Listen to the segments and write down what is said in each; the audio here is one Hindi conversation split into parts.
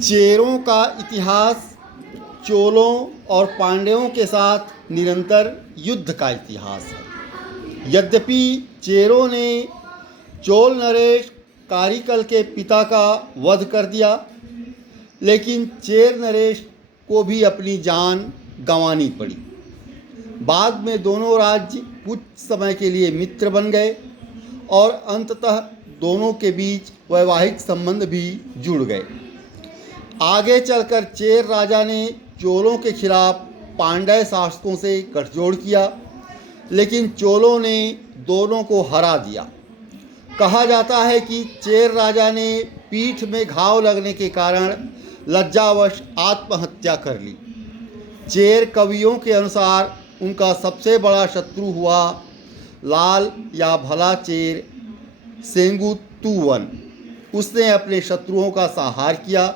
चेरों का इतिहास चोलों और पांड्यों के साथ निरंतर युद्ध का इतिहास है। यद्यपि चेरों ने चोल नरेश कारिकल के पिता का वध कर दिया, लेकिन चेर नरेश को भी अपनी जान गंवानी पड़ी। बाद में दोनों राज्य कुछ समय के लिए मित्र बन गए और अंततः दोनों के बीच वैवाहिक संबंध भी जुड़ गए। आगे चलकर चेर राजा ने चोलों के खिलाफ पांड्य शासकों से गठजोड़ किया, लेकिन चोलों ने दोनों को हरा दिया। कहा जाता है कि चेर राजा ने पीठ में घाव लगने के कारण लज्जावश आत्महत्या कर ली। चेर कवियों के अनुसार उनका सबसे बड़ा शत्रु हुआ लाल या भला चेर सेंगुतुवन। उसने अपने शत्रुओं का संहार किया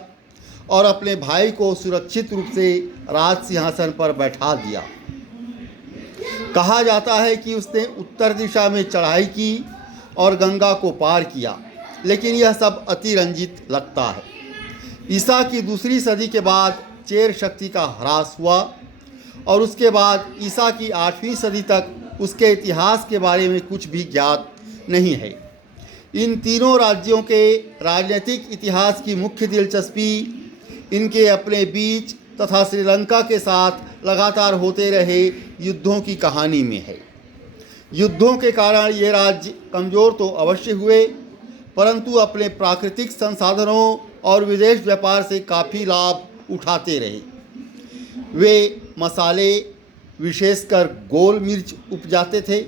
और अपने भाई को सुरक्षित रूप से राज सिंहासन पर बैठा दिया। कहा जाता है कि उसने उत्तर दिशा में चढ़ाई की और गंगा को पार किया, लेकिन यह सब अतिरंजित लगता है। ईसा की दूसरी सदी के बाद चेर शक्ति का ह्रास हुआ और उसके बाद ईसा की 8वीं सदी तक उसके इतिहास के बारे में कुछ भी ज्ञात नहीं है। इन तीनों राज्यों के राजनीतिक इतिहास की मुख्य दिलचस्पी इनके अपने बीच तथा श्रीलंका के साथ लगातार होते रहे युद्धों की कहानी में है। युद्धों के कारण ये राज्य कमज़ोर तो अवश्य हुए, परंतु अपने प्राकृतिक संसाधनों और विदेश व्यापार से काफ़ी लाभ उठाते रहे। वे मसाले, विशेषकर गोल मिर्च उपजाते थे,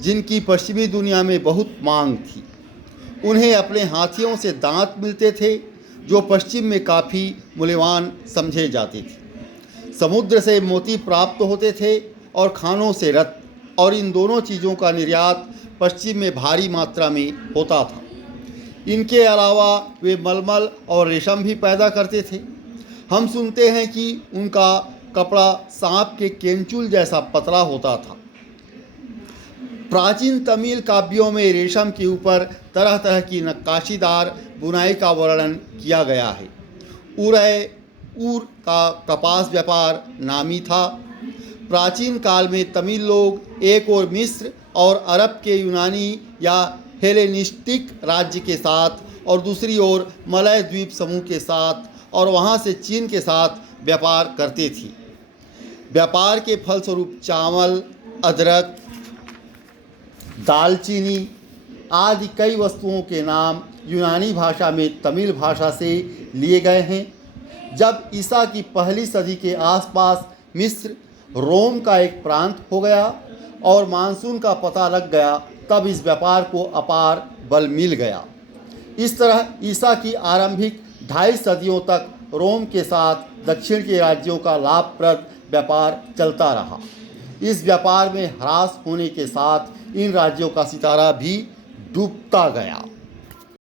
जिनकी पश्चिमी दुनिया में बहुत मांग थी। उन्हें अपने हाथियों से दांत मिलते थे, जो पश्चिम में काफ़ी मूल्यवान समझे जाते थे। समुद्र से मोती प्राप्त होते थे और खानों से रत्न, और इन दोनों चीज़ों का निर्यात पश्चिम में भारी मात्रा में होता था। इनके अलावा वे मलमल और रेशम भी पैदा करते थे। हम सुनते हैं कि उनका कपड़ा सांप के केंचुल जैसा पतला होता था। प्राचीन तमिल काव्यों में रेशम के ऊपर तरह तरह की नक्काशीदार बुनाई का वर्णन किया गया है। ऊर का कपास व्यापार नामी था। प्राचीन काल में तमिल लोग एक ओर मिस्र और अरब के यूनानी या हेलेनिस्टिक राज्य के साथ और दूसरी ओर मलय द्वीप समूह के साथ और वहाँ से चीन के साथ व्यापार करते थे। व्यापार के फलस्वरूप चावल, अदरक, दालचीनी आदि कई वस्तुओं के नाम यूनानी भाषा में तमिल भाषा से लिए गए हैं। जब ईसा की पहली सदी के आसपास मिस्र रोम का एक प्रांत हो गया और मानसून का पता लग गया, तब इस व्यापार को अपार बल मिल गया। इस तरह ईसा की आरंभिक 2.5 सदियों तक रोम के साथ दक्षिण के राज्यों का लाभप्रद व्यापार चलता रहा। इस व्यापार में ह्रास होने के साथ इन राज्यों का सितारा भी डूबता गया।